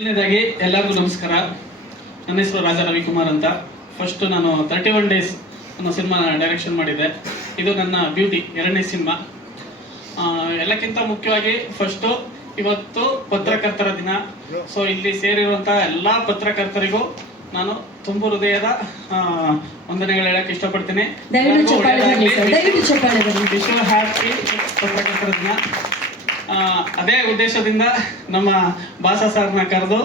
ಮೊದಲನೇದಾಗಿ ಎಲ್ಲರಿಗೂ ನಮಸ್ಕಾರ. ನನ್ನ ಹೆಸರು ರಾಜಾ ರವಿಕುಮಾರ್ ಅಂತ. ಫಸ್ಟ್ ನಾನು 31 ಡೇಸ್ ಅನ್ನೋ ಸಿನಿಮಾ ಡೈರೆಕ್ಷನ್ ಮಾಡಿದ್ದೆ. ಇದು ನನ್ನ ಬ್ಯೂಟಿ ಎರಡನೇ ಸಿನಿಮಾ. ಎಲ್ಲಕ್ಕಿಂತ ಮುಖ್ಯವಾಗಿ ಫಸ್ಟು ಇವತ್ತು ಪತ್ರಕರ್ತರ ದಿನ. ಸೊ ಇಲ್ಲಿ ಸೇರಿರುವಂಥ ಎಲ್ಲ ಪತ್ರಕರ್ತರಿಗೂ ನಾನು ತುಂಬ ಹೃದಯದ ವಂದನೆಗಳು ಹೇಳಕ್ಕೆ ಇಷ್ಟಪಡ್ತೀನಿ. ವಿಶ್ವ ಹ್ಯಾಪಿ ಪತ್ರಕರ್ತರ ದಿನ. ಅದೇ ಉದ್ದೇಶದಿಂದ ನಮ್ಮ ಬಾಸ ಸರ್ನ ಕರೆದು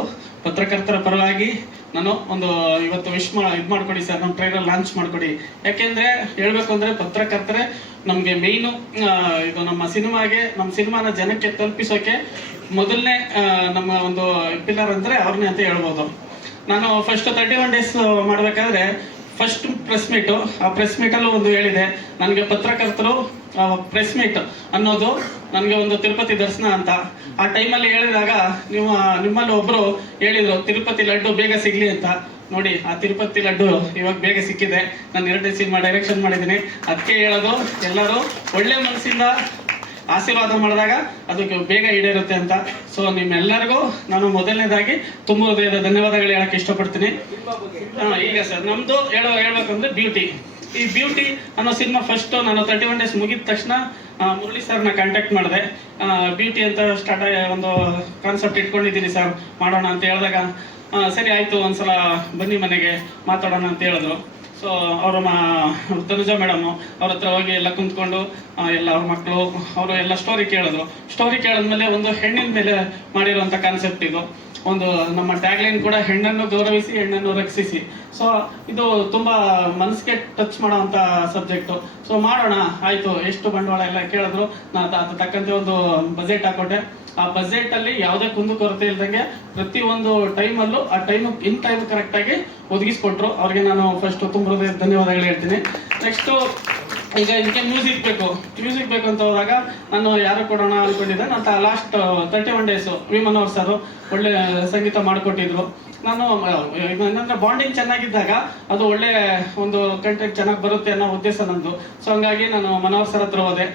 ಪತ್ರಕರ್ತರ ಪರವಾಗಿ ನಾನು ಒಂದು ಇವತ್ತು ಇದು ಮಾಡ್ಕೊಡಿ ಸರ್, ನಮ್ಮ ಟ್ರೈಲರ್ ಲಾಂಚ್ ಮಾಡ್ಕೊಡಿ. ಯಾಕೆಂದ್ರೆ ಹೇಳ್ಬೇಕು ಅಂದ್ರೆ ಪತ್ರಕರ್ತರೆ ನಮಗೆ ಮೇಯ್ನು. ಇದು ನಮ್ಮ ಸಿನಿಮಾನ ಜನಕ್ಕೆ ತಲುಪಿಸೋಕೆ ಮೊದಲನೇ ನಮ್ಮ ಒಂದು ಪಿಲ್ಲರ್ ಅಂದ್ರೆ ಅವ್ರನ್ನೇ ಅಂತ ಹೇಳ್ಬೋದು. ನಾನು ಫಸ್ಟ್ 31 ಡೇಸ್ ಮಾಡ್ಬೇಕಾದ್ರೆ ಫಸ್ಟ್ ಪ್ರೆಸ್ ಮೀಟು, ಆ ಪ್ರೆಸ್ ಮೀಟಲ್ಲೂ ಒಂದು ಹೇಳಿದೆ, ನನಗೆ ಪತ್ರಕರ್ತರು ಪ್ರೆಸ್ ಮೀಟ್ ಅನ್ನೋದು ನನಗೆ ಒಂದು ತಿರುಪತಿ ದರ್ಶನ ಅಂತ. ಆ ಟೈಮಲ್ಲಿ ಹೇಳಿದಾಗ ನಿಮ್ಮಲ್ಲಿ ಒಬ್ರು ಹೇಳಿದ್ರು ತಿರುಪತಿ ಲಡ್ಡು ಬೇಗ ಸಿಗ್ಲಿ ಅಂತ. ನೋಡಿ, ಆ ತಿರುಪತಿ ಲಡ್ಡು ಇವಾಗ ಬೇಗ ಸಿಕ್ಕಿದೆ. ನಾನು 2 ಸಿನಿಮಾ ಡೈರೆಕ್ಷನ್ ಮಾಡಿದ್ದೀನಿ. ಅದಕ್ಕೆ ಹೇಳೋದು, ಎಲ್ಲರೂ ಒಳ್ಳೆ ಮನಸ್ಸಿಂದ ಆಶೀರ್ವಾದ ಮಾಡಿದಾಗ ಅದಕ್ಕೆ ಬೇಗ ಈಡೇರುತ್ತೆ ಅಂತ. ಸೊ ನಿಮ್ಮೆಲ್ಲರಿಗೂ ನಾನು ಮೊದಲನೇದಾಗಿ ತುಂಬ ಹೃದಯದ ಧನ್ಯವಾದಗಳು ಹೇಳಕ್ಕೆ ಇಷ್ಟಪಡ್ತೀನಿ. ಈಗ ಸರ್ ನಮ್ದು ಹೇಳ್ಬೇಕಂದ್ರೆ ಬ್ಯೂಟಿ. ಈ ಬ್ಯೂಟಿ ಅನ್ನೋ ಸಿನಿಮಾ ಫಸ್ಟ್ ನಾನು 31 ಡೇಸ್ ಮುಗಿದ ತಕ್ಷಣ ಮುರಳಿ ಸರ್ನ ಕಾಂಟ್ಯಾಕ್ಟ್ ಮಾಡಿದೆ. ಬ್ಯೂಟಿ ಅಂತ ಸ್ಟಾರ್ಟ್ ಒಂದು ಕಾನ್ಸೆಪ್ಟ್ ಇಟ್ಕೊಂಡಿದ್ದೀನಿ ಸರ್, ಮಾಡೋಣ ಅಂತ ಹೇಳಿದಾಗ ಸರಿ ಆಯಿತು, ಒಂದ್ಸಲ ಬನ್ನಿ ಮನೆಗೆ ಮಾತಾಡೋಣ ಅಂತ ಹೇಳಿದ್ರು. ಸೊ ಅವರು ತನುಜಾ ಮೇಡಮು ಅವ್ರ ಹತ್ರ ಹೋಗಿ ಎಲ್ಲ ಕುಂತ್ಕೊಂಡು ಎಲ್ಲ ಅವ್ರ ಮಕ್ಕಳು ಅವರು ಎಲ್ಲ ಸ್ಟೋರಿ ಕೇಳಿದ್ರು. ಸ್ಟೋರಿ ಕೇಳಿದ್ಮೇಲೆ ಒಂದು ಹೆಣ್ಣಿನ ಮೇಲೆ ಮಾಡಿರುವಂಥ ಕಾನ್ಸೆಪ್ಟ್ ಇದು. ಒಂದು ನಮ್ಮ ಟ್ಯಾಗ್ಲೈನ್ ಕೂಡ ಹೆಣ್ಣನ್ನು ಗೌರವಿಸಿ ಹೆಣ್ಣನ್ನು ರಕ್ಷಿಸಿ. ಸೊ ಇದು ತುಂಬಾ ಮನಸ್ಸಿಗೆ ಟಚ್ ಮಾಡೋವಂಥ ಸಬ್ಜೆಕ್ಟು. ಸೊ ಮಾಡೋಣ ಆಯಿತು, ಎಷ್ಟು ಬಂಡವಾಳ ಎಲ್ಲ ಕೇಳಿದ್ರು. ನಾನು ಅದು ತಕ್ಕಂತೆ ಒಂದು ಬಜೆಟ್ ಹಾಕೊಟ್ಟೆ. ಆ ಬಜೆಟ್ ಅಲ್ಲಿ ಯಾವುದೇ ಕುಂದುಕೊರತೆ ಇಲ್ದಂಗೆ ಪ್ರತಿಯೊಂದು ಟೈಮಲ್ಲೂ ಆ ಟೈಮ್ ಕರೆಕ್ಟಾಗಿ ಒದಗಿಸ್ಕೊಟ್ರು. ಅವ್ರಿಗೆ ನಾನು ಫಸ್ಟ್ ತುಂಬ ಧನ್ಯವಾದಗಳು ಹೇಳ್ತೀನಿ. ನೆಕ್ಸ್ಟು ಈಗ ಇದಕ್ಕೆ ಮ್ಯೂಸಿಕ್ ಬೇಕು ಅಂತ ಹೋದಾಗ ನಾನು ಯಾರು ಕೊಡೋಣ ಅನ್ಕೊಂಡಿದ್ದೆ. ನಾನು ಲಾಸ್ಟ್ 31 ಡೇಸು ವಿಮನೋರ್ ಸರ್ ಒಳ್ಳೆ ಸಂಗೀತ ಮಾಡಿಕೊಟ್ಟಿದ್ರು. ನಾನು ಏನಂದ್ರೆ ಬಾಂಡಿಂಗ್ ಚೆನ್ನಾಗಿದ್ದಾಗ ಅದು ಒಳ್ಳೆ ಒಂದು ಕಂಟೆಂಟ್ ಚೆನ್ನಾಗಿ ಬರುತ್ತೆ ಅನ್ನೋ ಉದ್ದೇಶ ನಂದು. ಸೊ ಹಂಗಾಗಿ ನಾನು ಮನೋಹರ್ ಸರ್ ಹತ್ರ ಹೋದೆ.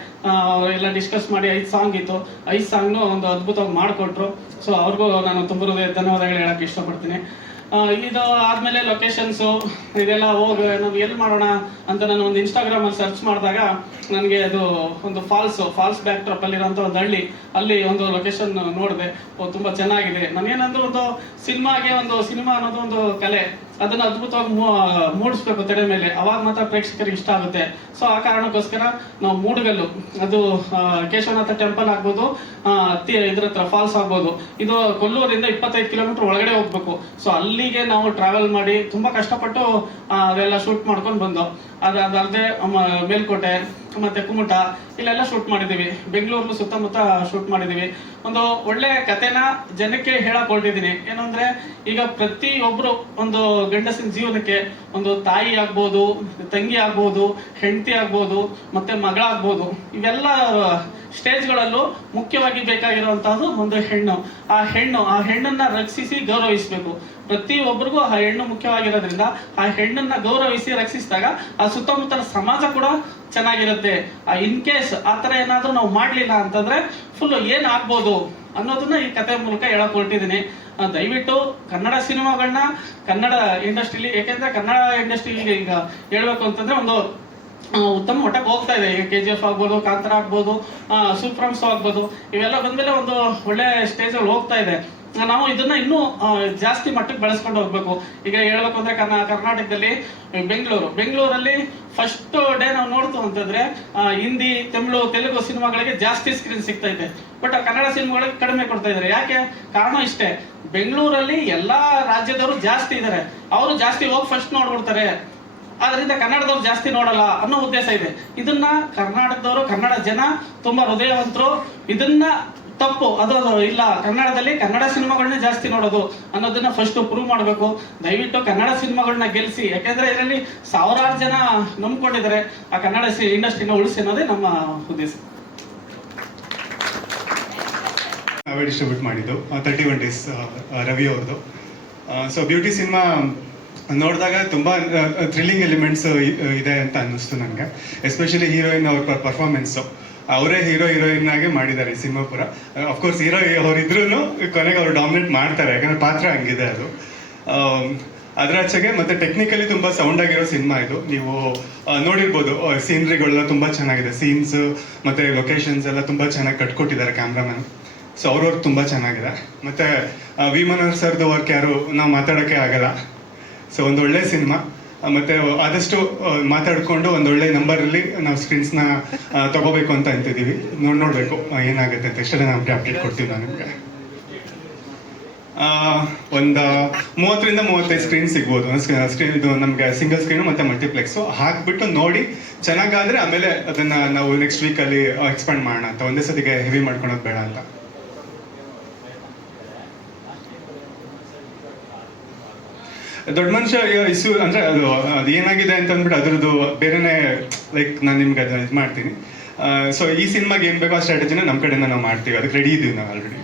ಎಲ್ಲ ಡಿಸ್ಕಸ್ ಮಾಡಿ 5 ಸಾಂಗ್ ಇತ್ತು. 5 ಸಾಂಗ್ನು ಒಂದು ಅದ್ಭುತವಾಗಿ ಮಾಡಿಕೊಟ್ರು. ಸೊ ಅವ್ರಿಗೂ ನಾನು ತುಂಬ ಧನ್ಯವಾದಗಳು ಹೇಳಕ್ಕೆ ಇಷ್ಟಪಡ್ತೀನಿ. ಇದು ಆದಮೇಲೆ ಲೊಕೇಶನ್ಸು ಇದೆಲ್ಲ ನಾವು ಎಲ್ಲಿ ಮಾಡೋಣ ಅಂತ ನಾನು ಒಂದು ಇನ್ಸ್ಟಾಗ್ರಾಮಲ್ಲಿ ಸರ್ಚ್ ಮಾಡಿದಾಗ ನನಗೆ ಅದು ಒಂದು ಫಾಲ್ಸ್ ಬ್ಯಾಕ್ ಡ್ರಾಪ್ ಅಲ್ಲಿರೋಂಥ ಒಂದು ಹಳ್ಳಿ, ಅಲ್ಲಿ ಒಂದು ಲೊಕೇಶನ್ ನೋಡಿದೆ. ತುಂಬ ಚೆನ್ನಾಗಿದೆ. ನಾನೇನಂದ್ರೆ ಒಂದು ಸಿನಿಮಾ ಅನ್ನೋದು ಒಂದು ಕಲೆ, ಅದನ್ನು ಅದ್ಭುತವಾಗಿ ಮೂಡಿಸ್ಬೇಕು ತೆರೆ ಮೇಲೆ, ಅವಾಗ ಮಾತ್ರ ಪ್ರೇಕ್ಷಕರಿಗೆ ಇಷ್ಟ ಆಗುತ್ತೆ. ಸೊ ಆ ಕಾರಣಕ್ಕೋಸ್ಕರ ನಾವು ಮೂಡುಗಲ್ಲು, ಅದು ಕೇಶವನಾಥ ಟೆಂಪಲ್ ಆಗ್ಬೋದು, ಇದ್ರ ಹತ್ರ ಫಾಲ್ಸ್ ಆಗ್ಬೋದು, ಇದು ಕೊಲ್ಲೂರಿಂದ 25 ಕಿಲೋಮೀಟರ್ ಒಳಗಡೆ ಹೋಗ್ಬೇಕು. ಸೊ ಅಲ್ಲಿಗೆ ನಾವು ಟ್ರಾವೆಲ್ ಮಾಡಿ ತುಂಬ ಕಷ್ಟಪಟ್ಟು ಅದೆಲ್ಲ ಶೂಟ್ ಮಾಡ್ಕೊಂಡು ಬಂದು, ಅದಲ್ಲದೆ ಮೇಲ್ಕೋಟೆ ಮತ್ತೆ ಕುಮಟ ಇಲ್ಲೆಲ್ಲ ಶೂಟ್ ಮಾಡಿದ್ದೀವಿ. ಬೆಂಗಳೂರು ಸುತ್ತಮುತ್ತ ಶೂಟ್ ಮಾಡಿದ್ದೀವಿ. ಒಂದು ಒಳ್ಳೆ ಕಥೆನ ಜನಕ್ಕೆ ಹೇಳಕ್ ಹೊರಟಿದ್ದೀನಿ. ಏನಂದ್ರೆ ಈಗ ಪ್ರತಿಯೊಬ್ರು ಒಂದು ಗಂಡಸಿನ ಜೀವನಕ್ಕೆ ಒಂದು ತಾಯಿ ಆಗ್ಬೋದು, ತಂಗಿ ಆಗ್ಬೋದು, ಹೆಂಡತಿ ಆಗ್ಬೋದು, ಮತ್ತೆ ಮಗಳಾಗ್ಬೋದು, ಇವೆಲ್ಲ ಸ್ಟೇಜ್ಗಳಲ್ಲೂ ಮುಖ್ಯವಾಗಿ ಬೇಕಾಗಿರುವಂತಹದ್ದು ಒಂದು ಹೆಣ್ಣು. ಆ ಹೆಣ್ಣನ್ನ ರಕ್ಷಿಸಿ ಗೌರವಿಸಬೇಕು. ಪ್ರತಿಯೊಬ್ಬರಿಗೂ ಆ ಹೆಣ್ಣು ಮುಖ್ಯವಾಗಿರೋದ್ರಿಂದ ಆ ಹೆಣ್ಣನ್ನ ಗೌರವಿಸಿ ರಕ್ಷಿಸಿದಾಗ ಆ ಸುತ್ತಮುತ್ತಲ ಸಮಾಜ ಕೂಡ ಚೆನ್ನಾಗಿರುತ್ತೆ. ಇನ್ ಕೇಸ್ ಆ ಥರ ಏನಾದರೂ ನಾವು ಮಾಡಲಿಲ್ಲ ಅಂತಂದ್ರೆ ಫುಲ್ ಏನ್ ಆಗ್ಬೋದು ಅನ್ನೋದನ್ನ ಈ ಕಥೆ ಮೂಲಕ ಹೇಳಕ್ ಹೊರಟಿದ್ದೀನಿ. ದಯವಿಟ್ಟು ಕನ್ನಡ ಸಿನಿಮಾಗಳನ್ನ ಕನ್ನಡ ಇಂಡಸ್ಟ್ರಿಲಿ, ಯಾಕೆಂದ್ರೆ ಕನ್ನಡ ಇಂಡಸ್ಟ್ರಿ ಈಗ ಹೇಳ್ಬೇಕು ಅಂತಂದ್ರೆ ಒಂದು ಉತ್ತಮ ಮಟ್ಟಕ್ಕೆ ಹೋಗ್ತಾ ಇದೆ. ಈಗ KGF ಆಗ್ಬೋದು, ಕಾಂತಾರ ಆಗ್ಬೋದು, ಸೂಪ್ರಮ್ಸ್ ಆಗ್ಬೋದು, ಇವೆಲ್ಲ ಬಂದ್ಮೇಲೆ ಒಂದು ಒಳ್ಳೆ ಸ್ಟೇಜಲ್ಲಿ ಹೋಗ್ತಾ ಇದೆ. ನಾವು ಇದನ್ನ ಇನ್ನೂ ಜಾಸ್ತಿ ಮಟ್ಟಕ್ಕೆ ಬೆಳೆಸ್ಕೊಂಡು ಹೋಗ್ಬೇಕು. ಈಗ ಹೇಳ್ಬೇಕು ಅಂದ್ರೆ ಕರ್ನಾಟಕದಲ್ಲಿ ಬೆಂಗಳೂರಲ್ಲಿ ಫಸ್ಟ್ ಡೇ ನಾವು ನೋಡ್ತು ಅಂತಂದ್ರೆ ಹಿಂದಿ, ತೆಲುಗು ಸಿನಿಮಾಗಳಿಗೆ ಜಾಸ್ತಿ ಸ್ಕ್ರೀನ್ ಸಿಗ್ತಾ ಇದೆ. ಬಟ್ ಕನ್ನಡ ಸಿನಿಮಾಗಳಿಗೆ ಕಡಿಮೆ ಕೊಡ್ತಾ ಇದ್ದಾರೆ. ಯಾಕೆ? ಕಾರಣ ಇಷ್ಟೇ, ಬೆಂಗಳೂರಲ್ಲಿ ಎಲ್ಲಾ ರಾಜ್ಯದವರು ಜಾಸ್ತಿ ಇದ್ದಾರೆ, ಅವರು ಜಾಸ್ತಿ ಹೋಗಿ ಫಸ್ಟ್ ನೋಡ್ಬಿಡ್ತಾರೆ. ಆದ್ರಿಂದ ಕನ್ನಡದವ್ರು ಜಾಸ್ತಿ ನೋಡಲ್ಲ ಅನ್ನೋ ಉದ್ದೇಶ ಇದೆ. ಇದನ್ನ ಕರ್ನಾಟಕದವರು, ಕನ್ನಡ ಜನ ತುಂಬಾ ಹೃದಯವಂತರು. ಇದನ್ನ ತಪ್ಪು ಅದು ಇಲ್ಲ, ಕನ್ನಡದಲ್ಲಿ ಕನ್ನಡ ಸಿನಿಮಾಗಳನ್ನ ಜಾಸ್ತಿ ನೋಡೋದು ಅನ್ನೋದನ್ನ ಫಸ್ಟ್ ಪ್ರೂವ್ ಮಾಡಬೇಕು. ದಯವಿಟ್ಟು ಕನ್ನಡ ಸಿನಿಮಾಗಳನ್ನ ಗೆಲ್ಲಿಸಿ. ಯಾಕೆಂದ್ರೆ ಇದರಲ್ಲಿ ಸಾವಿರಾರು ಜನ ನಂಬ್ಕೊಂಡಿದ್ದಾರೆ. ಆ ಕನ್ನಡ ಇಂಡಸ್ಟ್ರಿನ ಉಳಿಸಿ ಅನ್ನೋದೇ ನಮ್ಮ ಉದ್ದೇಶ. ನಾವೇ ಡಿಸ್ಟ್ರಿಬ್ಯೂಟ್ ಮಾಡಿದ್ದು 31 ಡೇಸ್ ರವಿ ಅವ್ರದ್ದು. ಸೊ ಬ್ಯೂಟಿ ಸಿನಿಮಾ ನೋಡಿದಾಗ ತುಂಬ ಥ್ರಿಲ್ಲಿಂಗ್ ಎಲಿಮೆಂಟ್ಸ್ ಇದೆ ಅಂತ ಅನ್ನಿಸ್ತು ನನಗೆ. ಎಸ್ಪೆಷಲಿ ಹೀರೋಯಿನ್ ಅವ್ರ ಪರ್ಫಾರ್ಮೆನ್ಸು ಅವರೇ ಹೀರೋಯಿನ್ ಆಗಿ ಮಾಡಿದ್ದಾರೆ ಈ ಸಿನಿಮಾ ಪೂರ. ಅಫ್ಕೋರ್ಸ್ ಹೀರೋ ಅವರಿದ್ರು ಕೊನೆಗೆ ಅವ್ರು ಡಾಮಿನೇಟ್ ಮಾಡ್ತಾರೆ, ಯಾಕಂದ್ರೆ ಪಾತ್ರ ಹಂಗಿದೆ ಅದು. ಅದರ ಆಚೆಗೆ ಮತ್ತೆ ಟೆಕ್ನಿಕಲಿ ತುಂಬ ಸೌಂಡ್ ಆಗಿರೋ ಸಿನಿಮಾ ಇದು. ನೀವು ನೋಡಿರ್ಬೋದು, ಸೀನ್ರಿಗಳೆಲ್ಲ ತುಂಬ ಚೆನ್ನಾಗಿದೆ, ಸೀನ್ಸ್ ಮತ್ತೆ ಲೊಕೇಶನ್ಸ್ ಎಲ್ಲ ತುಂಬ ಚೆನ್ನಾಗಿ ಕಟ್ಕೊಟ್ಟಿದ್ದಾರೆ ಕ್ಯಾಮ್ರಾಮನ್. ಸೊ ಅವ್ರವ್ರು ತುಂಬ ಚೆನ್ನಾಗಿದೆ. ಮತ್ತು ವಿ ಮನೋಹರ್ ಸರ್ದು ವರ್ಕ್ ಯಾರು ನಾವು ಮಾತಾಡೋಕ್ಕೆ ಆಗಲ್ಲ. ಸೊ ಒಂದು ಒಳ್ಳೆ ಸಿನಿಮಾ. ಮತ್ತು ಆದಷ್ಟು ಮಾತಾಡಿಕೊಂಡು ಒಂದೊಳ್ಳೆ ನಂಬರಲ್ಲಿ ನಾವು ಸ್ಕ್ರೀನ್ಸ್ನ ತಗೋಬೇಕು ಅಂತ ಅಂತಿದ್ದೀವಿ. ನೋಡಬೇಕು ಏನಾಗುತ್ತೆ ಅಂತ. ಇಷ್ಟೆಲ್ಲ ನಾವು ಅಪ್ಡೇಟ್ ಕೊಡ್ತೀವಿ ನಾನು ನಿಮಗೆ. ಒಂದು 30ರಿಂದ 35 ಸ್ಕ್ರೀನ್ ಸಿಗ್ಬೋದು. ಇದು ನಮಗೆ ಸಿಂಗಲ್ ಸ್ಕ್ರೀನು ಮತ್ತು ಮಲ್ಟಿಪ್ಲೆಕ್ಸು ಹಾಕ್ಬಿಟ್ಟು ನೋಡಿ ಚೆನ್ನಾಗಾದರೆ ಆಮೇಲೆ ಅದನ್ನು ನಾವು ನೆಕ್ಸ್ಟ್ ವೀಕಲ್ಲಿ ಎಕ್ಸ್ಪ್ಯಾಂಡ್ ಮಾಡೋಣ ಅಂತ. ಒಂದೇ ಸತಿಗೆ ಹೆವಿ ಮಾಡ್ಕೊಳೋದು ಬೇಡ ಅಂತ. ದೊಡ್ಡ ಮನುಷ್ಯ ಇಶ್ಯೂ ಅಂದರೆ ಅದು ಏನಾಗಿದೆ ಅಂತ ಅಂದ್ಬಿಟ್ಟು ಅದ್ರದ್ದು ಬೇರೆನೇ ಲೈಕ್ ನಾನು ನಿಮ್ಗೆ ಅದನ್ನ ಇದು ಮಾಡ್ತೀನಿ. ಸೊ ಈ ಸಿನಿಮಾಗೆ ಏನು ಬೇಕೋ ಆ ಸ್ಟ್ರಾಟಜಿನ ನಮ್ಮ ಕಡೆಯಿಂದ ನಾವು ಮಾಡ್ತೀವಿ, ಅದಕ್ಕೆ ರೆಡಿ ಇದ್ದೀವಿ ನಾವು ಆಲ್ರೆಡಿ.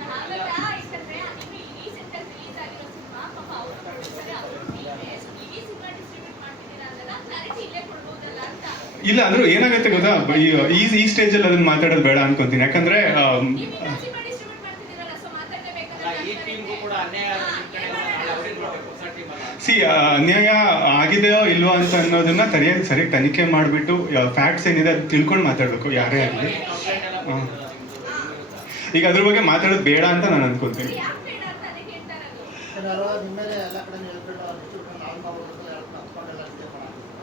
ಇಲ್ಲ ಅಂದ್ರೂ ಏನಾಗುತ್ತೆ ಗೊತ್ತಾ, ಈ ಸ್ಟೇಜಲ್ಲಿ ಅದನ್ನ ಮಾತಾಡೋದು ಬೇಡ ಅನ್ಕೊಂತೀನಿ. ಯಾಕಂದ್ರೆ ಅನ್ಯಾಯ ಆಗಿದೆಯೋ ಇಲ್ವೋ ಅಂತ ಅನ್ನೋದನ್ನ ಸರಿಯಾಗಿ ತನಿಖೆ ಮಾಡಿಬಿಟ್ಟು ಫ್ಯಾಕ್ಟ್ಸ್ ಏನಿದೆ ಅದು ತಿಳ್ಕೊಂಡು ಮಾತಾಡಬೇಕು ಯಾರೇ ಆಗಲಿ. ಈಗ ಅದ್ರ ಬಗ್ಗೆ ಮಾತಾಡೋದು ಬೇಡ ಅಂತ ನಾನು ಅನ್ಕೊಂತೀನಿ.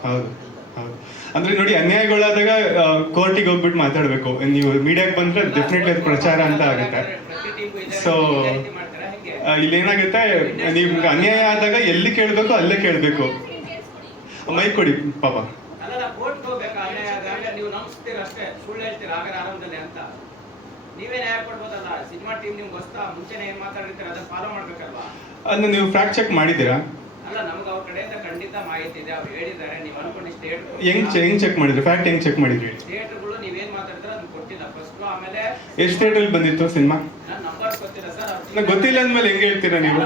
ಹೌದು ಹೌದು. ಅಂದ್ರೆ ನೋಡಿ, ಅನ್ಯಾಯಗಳಾದಾಗ ಕೋರ್ಟಿಗೆ ಹೋಗ್ಬಿಟ್ಟು ಮಾತಾಡ್ಬೇಕು. ನೀವು ಮೀಡಿಯಾಗೆ ಬಂದ್ರೆ ಡೆಫಿನೆಟ್ಲಿ ಅದು ಪ್ರಚಾರ ಅಂತ ಆಗುತ್ತೆ. ಸೊ ಇಲ್ಲೇನಾಗುತ್ತೆ, ನಿಮ್ಗೆ ಅನ್ಯಾಯ ಆದಾಗ ಎಲ್ಲಿ ಕೇಳಬೇಕು ಅಲ್ಲೇ ಕೇಳಬೇಕು. ಮೈಕ್ ಕೊಡಿ ಪಾಪ. ಅದನ್ನ ನೀವು ಫ್ಯಾಕ್ಟ್ ಚೆಕ್ ಮಾಡಿದ್ದೀರಾ? ಹೆಂಗ್ ಚೆಕ್ ಮಾಡಿದ್ರಿ? ಫ್ಯಾಕ್ಟ್ ಹೆಂಗ್ ಚೆಕ್ ಮಾಡಿದ್ರಿ? ಎಷ್ಟು ಥಿಯೇಟರ್ ಬಂದಿತ್ತು ಸಿನಿಮಾ? ಗೊತ್ತಿಲ್ಲ ಅಂದ್ಮೇಲೆ ಹೆಂಗ್ ಹೇಳ್ತೀರಾ ನೀವು?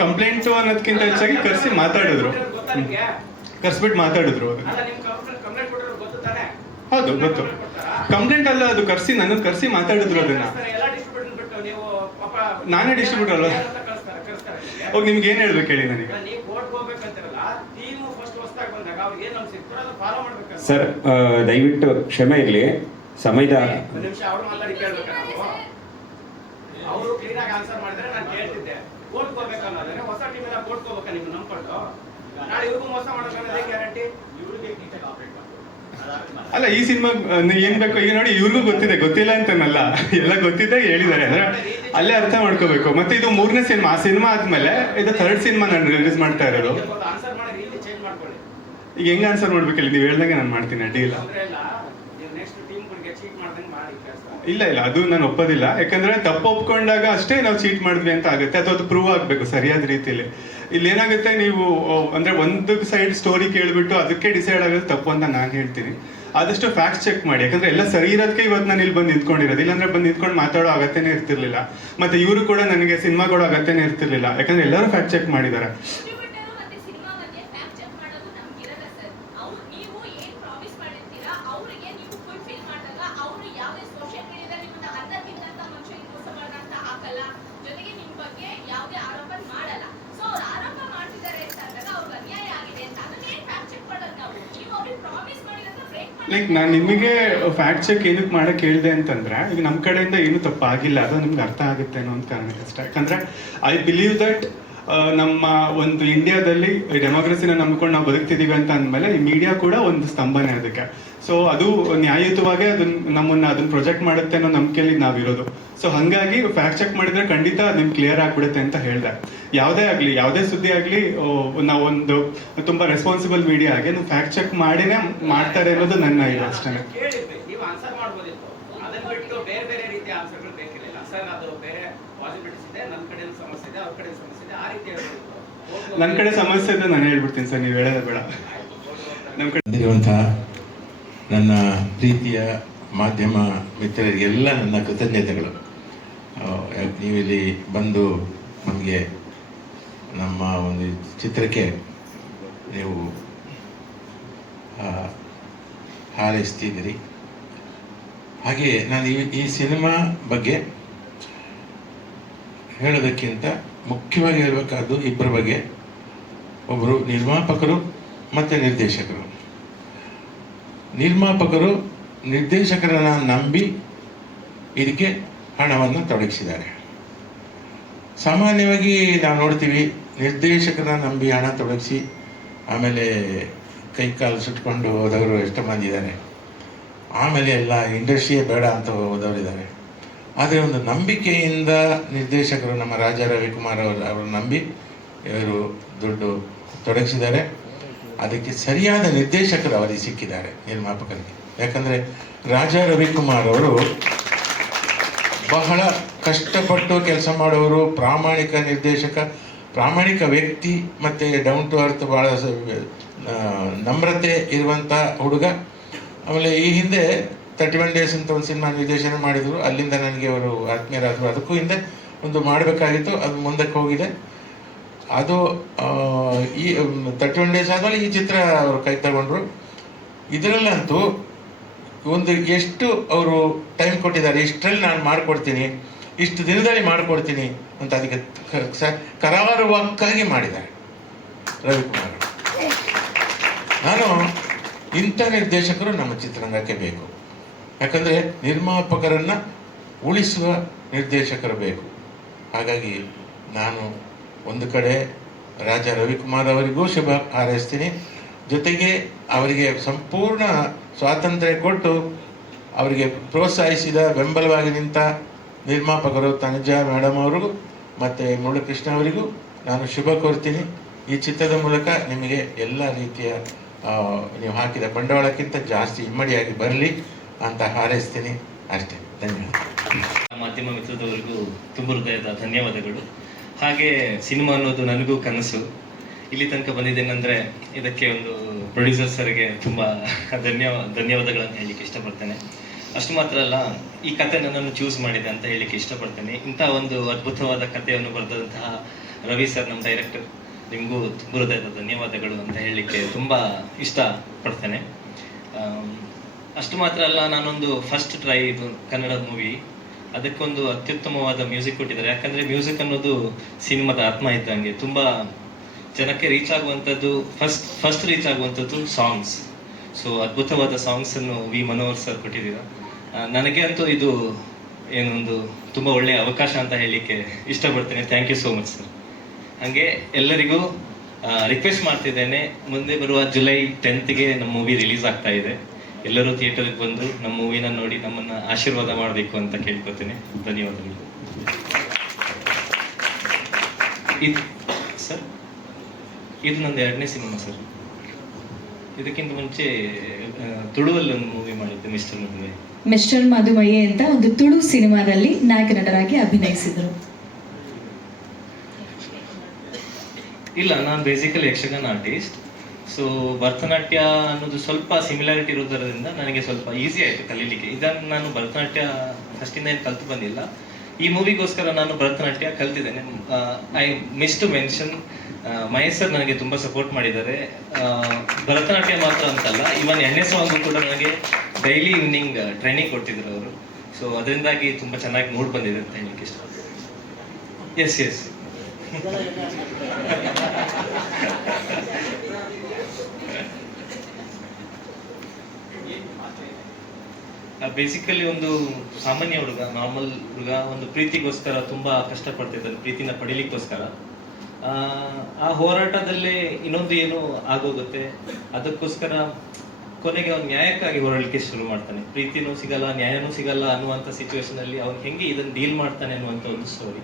ಕಂಪ್ಲೇಂಟ್ ಅನ್ನೋದಕ್ಕಿಂತ ಹೆಚ್ಚಾಗಿ ಕರ್ಸಿ ಮಾತಾಡಿದ್ರು, ಕರ್ಸ್ಬಿಟ್ಟು ಮಾತಾಡಿದ್ರು. ಹೌದು ಗೊತ್ತು. ಕಂಪ್ಲೇಂಟ್ ಅಲ್ಲ ಅದು, ಕರ್ಸಿ ನನ್ನನ್ನು ಕರ್ಸಿ ಮಾತಾಡಿದ್ರು. ಅದನ್ನ ನಾನೇ ಡಿಸ್ಟ್ರಿಬ್ಯೂಟರ್ ಅಲ್ವಾ? ಹೋಗಿ ನಿಮ್ಗೆ ಏನ್ ಹೇಳ್ಬೇಕು ಹೇಳಿ ನನಗೆ. ಸರ್ ದಯವಿಟ್ಟು ಕ್ಷಮೆ ಇರಲಿ, ಸಮಯದ ಅಲ್ಲ ಈ ಸಿನಿಮಾ ಏನ್ ಬೇಕು ಈಗ ನೋಡಿ, ಇವ್ರಿಗೂ ಗೊತ್ತಿದೆ, ಗೊತ್ತಿಲ್ಲ ಅಂತನಲ್ಲ, ಎಲ್ಲ ಗೊತ್ತಿದ್ದೆ ಹೇಳಿದ್ದಾರೆ. ಅಂದ್ರೆ ಅಲ್ಲೇ ಅರ್ಥ ಮಾಡ್ಕೋಬೇಕು. ಮತ್ತೆ ಇದು 3ನೇ ಸಿನಿಮಾ. ಆ ಸಿನಿಮಾ ಆದ್ಮೇಲೆ ಇದು 3rd ಸಿನಿಮಾ ನಾನು ರಿಲೀಸ್ ಮಾಡ್ತಾ ಇರೋದು. ಈಗ ಹೆಂಗ್ ಆನ್ಸರ್ ಮಾಡ್ಬೇಕಲ್ಲ, ನೀವು ಹೇಳ್ದಂಗೆ ನಾನು ಮಾಡ್ತೀನಿ, ಅಡ್ಡಿ ಇಲ್ಲ. ಇಲ್ಲ ಅದು ನಾನು ಒಪ್ಪೋದಿಲ್ಲ. ಯಾಕಂದ್ರೆ ತಪ್ಪು ಒಪ್ಕೊಂಡಾಗ ಅಷ್ಟೇ ನಾವು ಚೀಟ್ ಮಾಡಿದ್ವಿ ಅಂತ ಆಗುತ್ತೆ, ಅಥವಾ ಅದು ಪ್ರೂವ್ ಆಗ್ಬೇಕು ಸರಿಯಾದ ರೀತಿಯಲ್ಲಿ. ಇಲ್ಲಿ ಏನಾಗುತ್ತೆ, ನೀವು ಅಂದ್ರೆ ಒಂದು ಸೈಡ್ ಸ್ಟೋರಿ ಕೇಳ್ಬಿಟ್ಟು ಅದಕ್ಕೆ ಡಿಸೈಡ್ ಆಗೋದು ತಪ್ಪು ಅಂತ ನಾನು ಹೇಳ್ತೀನಿ. ಆದಷ್ಟು ಫ್ಯಾಕ್ಟ್ ಚೆಕ್ ಮಾಡಿ. ಯಾಕಂದ್ರೆ ಎಲ್ಲ ಸರಿ ಇರೋದಕ್ಕೆ ಇವತ್ತು ನಾನು ಇಲ್ಲಿ ಬಂದು ನಿಂತ್ಕೊಂಡಿರೋದು. ಇಲ್ಲಾಂದ್ರೆ ಬಂದು ನಿಂತ್ಕೊಂಡು ಮಾತಾಡೋ ಅಗತ್ಯನೇ ಇರ್ತಿರ್ಲಿಲ್ಲ. ಮತ್ತೆ ಇವರು ಕೂಡ ನನಗೆ ಸಿನಿಮಾ ಕೊಡೋ ಅಗತ್ಯನೇ ಇರ್ತಿರ್ಲಿಲ್ಲ, ಯಾಕಂದ್ರೆ ಎಲ್ಲರೂ ಫ್ಯಾಕ್ಟ್ ಚೆಕ್ ಮಾಡಿದ್ದಾರೆ. ಲೈಕ್ ನಾನು ನಿಮಗೆ ಫ್ಯಾಕ್ಟ್ ಚೆಕ್ ಏನಕ್ಕೆ ಮಾಡಕ್ಕೆ ಹೇಳಿದೆ ಅಂತಂದ್ರೆ, ಈಗ ನಮ್ಮ ಕಡೆಯಿಂದ ಏನು ತಪ್ಪಾಗಿಲ್ಲ, ಅದು ನಿಮ್ಗೆ ಅರ್ಥ ಆಗುತ್ತೆ ಅನ್ನೋ ಒಂದು ಕಾರಣಕ್ಕಷ್ಟೇ. ಯಾಕಂದ್ರೆ ಐ ಬಿಲೀವ್ ದಟ್ ನಮ್ಮ ಒಂದು ಇಂಡಿಯಾದಲ್ಲಿ ಡೆಮೋಕ್ರಸಿನ ನಂಬ್ಕೊಂಡು ನಾವು ಬದುಕ್ತಿದೀವಿ ಅಂತ ಅಂದಮೇಲೆ ಈ ಮೀಡಿಯಾ ಕೂಡ ಒಂದು ಸ್ತಂಭನೇ ಅದಕ್ಕೆ. ಸೊ ಅದು ನ್ಯಾಯಯುತವಾಗಿ ಅದನ್ನ ಪ್ರೊಜೆಕ್ಟ್ ಮಾಡುತ್ತೆ ಅನ್ನೋ ನಂಬಿಕೆಯಲ್ಲಿ ನಾವಿರೋದು. ಸೊ ಹಾಗಾಗಿ ಫ್ಯಾಕ್ಟ್ ಚೆಕ್ ಮಾಡಿದ್ರೆ ಖಂಡಿತ ನಿಮ್ಗೆ ಕ್ಲಿಯರ್ ಆಗ್ಬಿಡುತ್ತೆ ಅಂತ ಹೇಳಿದೆ. ಯಾವುದೇ ಆಗಲಿ, ಯಾವುದೇ ಸುದ್ದಿ ಆಗಲಿ, ನಾವೊಂದು ತುಂಬಾ ರೆಸ್ಪಾನ್ಸಿಬಲ್ ಮೀಡಿಯಾ ಆಗಿ ನಾವು ಫ್ಯಾಕ್ಟ್ ಚೆಕ್ ಮಾಡಿನೇ ಮಾಡ್ತಾರೆ ಅನ್ನೋದು ನನ್ನ ಇದು ಅಷ್ಟೇ. ನನ್ನ ಕಡೆ ಸಮಸ್ಯೆ ಇದೆ, ನಾನು ಹೇಳ್ಬಿಡ್ತೀನಿ ಸರ್, ನೀವು ಹೇಳೋದು ಬೇಡ. ನಮ್ಮ ಕಡೆ ನನ್ನ ಪ್ರೀತಿಯ ಮಾಧ್ಯಮ ಮಿತ್ರರಿಗೆಲ್ಲ ನನ್ನ ಕೃತಜ್ಞತೆಗಳು. ನೀವಿಲ್ಲಿ ಬಂದು ನಮಗೆ ನಮ್ಮ ಒಂದು ಚಿತ್ರಕ್ಕೆ ನೀವು ಹಾರೈಸ್ತಿದ್ದೀರಿ. ಹಾಗೆ ನಾನು ಈ ಸಿನಿಮಾ ಬಗ್ಗೆ ಹೇಳೋದಕ್ಕಿಂತ ಮುಖ್ಯವಾಗಿ ಹೇಳಬೇಕಾದ್ದು ಇಬ್ಬರ ಬಗ್ಗೆ. ಒಬ್ಬರು ನಿರ್ಮಾಪಕರು ಮತ್ತು ನಿರ್ದೇಶಕರು. ನಿರ್ಮಾಪಕರು ನಿರ್ದೇಶಕರನ್ನು ನಂಬಿ ಇದಕ್ಕೆ ಹಣವನ್ನು ತೊಡಗಿಸಿದ್ದಾರೆ. ಸಾಮಾನ್ಯವಾಗಿ ನಾವು ನೋಡ್ತೀವಿ, ನಿರ್ದೇಶಕರನ್ನ ನಂಬಿ ಹಣ ತೊಡಗಿಸಿ ಆಮೇಲೆ ಕೈ ಕಾಲು ಸುಟ್ಕೊಂಡು ಹೋದವರು ಎಷ್ಟು ಮಂದಿ ಇದ್ದಾರೆ. ಆಮೇಲೆ ಎಲ್ಲ ಇಂಡಸ್ಟ್ರಿಯೇ ಬೇಡ ಅಂತ ಹೋದವರಿದ್ದಾರೆ. ಆದರೆ ಒಂದು ನಂಬಿಕೆಯಿಂದ ನಿರ್ದೇಶಕರು ನಮ್ಮ ರಾಜಾ ರವಿಕುಮಾರ್ ಅವರು ನಂಬಿ ಇವರು ದುಡ್ಡು ತೊಡಗಿಸಿದ್ದಾರೆ. ಅದಕ್ಕೆ ಸರಿಯಾದ ನಿರ್ದೇಶಕರು ಅವರಿಗೆ ಸಿಕ್ಕಿದ್ದಾರೆ, ನಿರ್ಮಾಪಕರಿಗೆ. ಯಾಕಂದರೆ ರಾಜಾ ರವಿಕುಮಾರ್ ಅವರು ಬಹಳ ಕಷ್ಟಪಟ್ಟು ಕೆಲಸ ಮಾಡೋರು, ಪ್ರಾಮಾಣಿಕ ನಿರ್ದೇಶಕ, ಪ್ರಾಮಾಣಿಕ ವ್ಯಕ್ತಿ, ಮತ್ತು ಡೌನ್ ಟು ಅರ್ತ್ ಭಾಳ ನಮ್ರತೆ ಇರುವಂಥ ಹುಡುಗ. ಆಮೇಲೆ ಈ ಹಿಂದೆ 31 ಡೇಸ್ ಅಂತ ಒಂದು ಸಿನಿಮಾ ನಿರ್ದೇಶನ ಮಾಡಿದರು. ಅಲ್ಲಿಂದ ನನಗೆ ಅವರು ಆತ್ಮೀಯರಾದರು. ಅದಕ್ಕೂ ಹಿಂದೆ ಒಂದು ಮಾಡಬೇಕಾಗಿತ್ತು, ಅದು ಮುಂದಕ್ಕೆ ಹೋಗಿದೆ. ಅದು ಈ 31 ಡೇಸ್ ಆದಮೇಲೆ ಈ ಚಿತ್ರ ಅವರು ಕೈ ತಗೊಂಡ್ರು. ಇದರಲ್ಲಂತೂ ಒಂದು ಎಷ್ಟು ಅವರು ಟೈಮ್ ಕೊಟ್ಟಿದ್ದಾರೆ, ಇಷ್ಟರಲ್ಲಿ ನಾನು ಮಾಡಿಕೊಡ್ತೀನಿ, ಇಷ್ಟು ದಿನದಲ್ಲಿ ಮಾಡಿಕೊಡ್ತೀನಿ ಅಂತ ಅದಕ್ಕೆ ಕರಾರುವಕ್ಕಾಗಿ ಮಾಡಿದ್ದಾರೆ ರವಿಕುಮಾರ್. ನಾನು ಇಂಥ ನಿರ್ದೇಶಕರು ನಮ್ಮ ಚಿತ್ರರಂಗಕ್ಕೆ ಬೇಕು. ಯಾಕಂದರೆ ನಿರ್ಮಾಪಕರನ್ನು ಉಳಿಸುವ ನಿರ್ದೇಶಕರು ಬೇಕು. ಹಾಗಾಗಿ ನಾನು ಒಂದು ಕಡೆ ರಾಜಾ ರವಿಕುಮಾರ್ ಅವರಿಗೂ ಶುಭ ಹಾರೈಸ್ತೀನಿ. ಜೊತೆಗೆ ಅವರಿಗೆ ಸಂಪೂರ್ಣ ಸ್ವಾತಂತ್ರ್ಯ ಕೊಟ್ಟು ಅವರಿಗೆ ಪ್ರೋತ್ಸಾಹಿಸಿದ, ಬೆಂಬಲವಾಗಿ ನಿಂತ ನಿರ್ಮಾಪಕರು ತನುಜಾ ಮೇಡಮ್ ಅವರಿಗೂ ಮತ್ತು ಮುರಳೀಕೃಷ್ಣ ಅವರಿಗೂ ನಾನು ಶುಭ ಕೋರ್ತೀನಿ. ಈ ಚಿತ್ರದ ಮೂಲಕ ನಿಮಗೆ ಎಲ್ಲ ರೀತಿಯ ನೀವು ಹಾಕಿದ ಬಂಡವಾಳಕ್ಕಿಂತ ಜಾಸ್ತಿ ಇಮ್ಮಡಿಯಾಗಿ ಬರಲಿ ಅಂತ ಹಾರೈಸ್ತೀನಿ. ಅಷ್ಟೇ, ಧನ್ಯವಾದ. ಮಾಧ್ಯಮ ಮಿತ್ರದವರಿಗೂ ತುಂಬ ಹೃದಯದ ಧನ್ಯವಾದಗಳು. ಹಾಗೆ ಸಿನಿಮಾ ಅನ್ನೋದು ನನಗೂ ಕನಸು. ಇಲ್ಲಿ ತನಕ ಬಂದಿದ್ದೇನೆಂದರೆ ಇದಕ್ಕೆ ಒಂದು ಪ್ರೊಡ್ಯೂಸರ್ ಸರ್ಗೆ ತುಂಬ ಧನ್ಯವಾದಗಳನ್ನು ಹೇಳಲಿಕ್ಕೆ ಇಷ್ಟಪಡ್ತೇನೆ. ಅಷ್ಟು ಮಾತ್ರ ಅಲ್ಲ, ಈ ಕತೆ ನನ್ನನ್ನು ಚೂಸ್ ಮಾಡಿದೆ ಅಂತ ಹೇಳಲಿಕ್ಕೆ ಇಷ್ಟಪಡ್ತೇನೆ. ಇಂಥ ಒಂದು ಅದ್ಭುತವಾದ ಕಥೆಯನ್ನು ಬರೆದಂತಹ ರವಿ ಸರ್, ನಮ್ಮ ಡೈರೆಕ್ಟರ್, ನಿಮಗೂ ತುಂಬ ಹೃದಯದ ಧನ್ಯವಾದಗಳು ಅಂತ ಹೇಳಲಿಕ್ಕೆ ತುಂಬ ಇಷ್ಟಪಡ್ತೇನೆ. ಅಷ್ಟು ಮಾತ್ರ ಅಲ್ಲ, ನಾನೊಂದು ಫಸ್ಟ್ ಟ್ರೈ ಇದು ಕನ್ನಡ ಮೂವಿ, ಅದಕ್ಕೊಂದು ಅತ್ಯುತ್ತಮವಾದ ಮ್ಯೂಸಿಕ್ ಕೊಟ್ಟಿದ್ದಾರೆ. ಯಾಕಂದರೆ ಮ್ಯೂಸಿಕ್ ಅನ್ನೋದು ಸಿನಿಮಾದ ಆತ್ಮ ಇದ್ದಂಗೆ. ತುಂಬ ಜನಕ್ಕೆ ರೀಚ್ ಆಗುವಂಥದ್ದು, ಫಸ್ಟ್ ರೀಚ್ ಆಗುವಂಥದ್ದು ಸಾಂಗ್ಸ್. ಸೊ ಅದ್ಭುತವಾದ ಸಾಂಗ್ಸನ್ನು ವಿ ಮನೋಹರ್ ಸರ್ ಕೊಟ್ಟಿದ್ದೀರಾ. ನನಗೆ ಅಂತೂ ಇದು ಏನೊಂದು ತುಂಬ ಒಳ್ಳೆಯ ಅವಕಾಶ ಅಂತ ಹೇಳಲಿಕ್ಕೆ ಇಷ್ಟಪಡ್ತೇನೆ. Thank you so much sir. ಹಾಗೆ ಎಲ್ಲರಿಗೂ ರಿಕ್ವೆಸ್ಟ್ ಮಾಡ್ತಿದ್ದೇನೆ, ಮುಂದೆ ಬರುವ ಜುಲೈ 10ಗೆ ನಮ್ಮ ಮೂವಿ ರಿಲೀಸ್ ಆಗ್ತಾ ಇದೆ. ಎಲ್ಲರೂ ಥಿಯೇಟರ್ಗೆ ಬಂದು ನಮ್ಮ ಮೂವಿನ ನೋಡಿ ನಮ್ಮನ್ನು ಆಶೀರ್ವಾದ ಮಾಡಬೇಕು ಅಂತ ಕೇಳ್ಕೊತೀನಿ. ಧನ್ಯವಾದಗಳು ಸರ್. ಇದು ನಂದು 2ನೇ ಸಿನಿಮಾ ಸರ್. ಇದಕ್ಕಿಂತ ಮುಂಚೆ ತುಳುವಲ್ಲಿ ಒಂದು ಮೂವಿ ಮಾಡಿದ್ದೆ, ಮಿಸ್ಟರ್ ಮಧುಮಯ್ಯ ಅಂತ ಒಂದು ತುಳು ಸಿನಿಮಾದಲ್ಲಿ ನಾಯಕ ನಟರಾಗಿ ಅಭಿನಯಿಸಿದರು. ಇಲ್ಲ, ನಾನು basically Yakshagana artist. So Bharatanatyam ಅನ್ನೋದು ಸ್ವಲ್ಪ ಸಿಮಿಲಾರಿಟಿ ಇರೋದರಿಂದ ನನಗೆ ಸ್ವಲ್ಪ ಈಸಿ ಆಯಿತು ಕಲೀಲಿಕ್ಕೆ. ಇದನ್ನು ನಾನು ಭರತನಾಟ್ಯ ಫಸ್ಟಿಂದ ಏನು ಕಲ್ತು ಬಂದಿಲ್ಲ. ಈ ಮೂವಿಗೋಸ್ಕರ ನಾನು ಭರತನಾಟ್ಯ ಕಲ್ತಿದ್ದೇನೆ. I miss to mention, Mahesh sir ನನಗೆ ತುಂಬ ಸಪೋರ್ಟ್ ಮಾಡಿದ್ದಾರೆ. ಭರತನಾಟ್ಯ ಮಾತ್ರ ಅಂತಲ್ಲ, ಇವನ್ 2ನೇ ಸಾಂಗು ಕೂಡ ನನಗೆ ಡೈಲಿ ಈವ್ನಿಂಗ್ ಟ್ರೈನಿಂಗ್ ಕೊಡ್ತಿದ್ರು ಅವರು. ಸೊ ಅದರಿಂದಾಗಿ ತುಂಬ ಚೆನ್ನಾಗಿ ಮೂಡ್ ಬಂದಿದೆ ಅಂತ ಹೇಳಲಿಕ್ಕೆ ಇಷ್ಟ. ಎಸ್ ಬೇಸಿಕಲಿ ಒಂದು ಸಾಮಾನ್ಯ ಹುಡುಗ, ನಾರ್ಮಲ್ ಹುಡುಗ, ಒಂದು ಪ್ರೀತಿಗೋಸ್ಕರ ತುಂಬಾ ಕಷ್ಟಪಡ್ತಿದ್ದಾನೆ, ಪ್ರೀತಿನ ಪಡಿಲಿಕ್ಕೋಸ್ಕರ. ಆ ಹೋರಾಟದಲ್ಲೇ ಇನ್ನೊಂದು ಏನು ಆಗೋಗುತ್ತೆ, ಅದಕ್ಕೋಸ್ಕರ ಕೊನೆಗೆ ಅವ್ನು ನ್ಯಾಯಕ್ಕಾಗಿ ಹೋರಾಡಲಿಕ್ಕೆ ಶುರು ಮಾಡ್ತಾನೆ. ಪ್ರೀತಿನೂ ಸಿಗಲ್ಲ, ನ್ಯಾಯನೂ ಸಿಗಲ್ಲ ಅನ್ನುವಂಥ ಸಿಚುವೇಶನ್ ಅಲ್ಲಿ ಅವ್ನು ಹೆಂಗೆ ಇದನ್ನು ಡೀಲ್ ಮಾಡ್ತಾನೆ ಅನ್ನುವಂಥ ಒಂದು ಸ್ಟೋರಿ.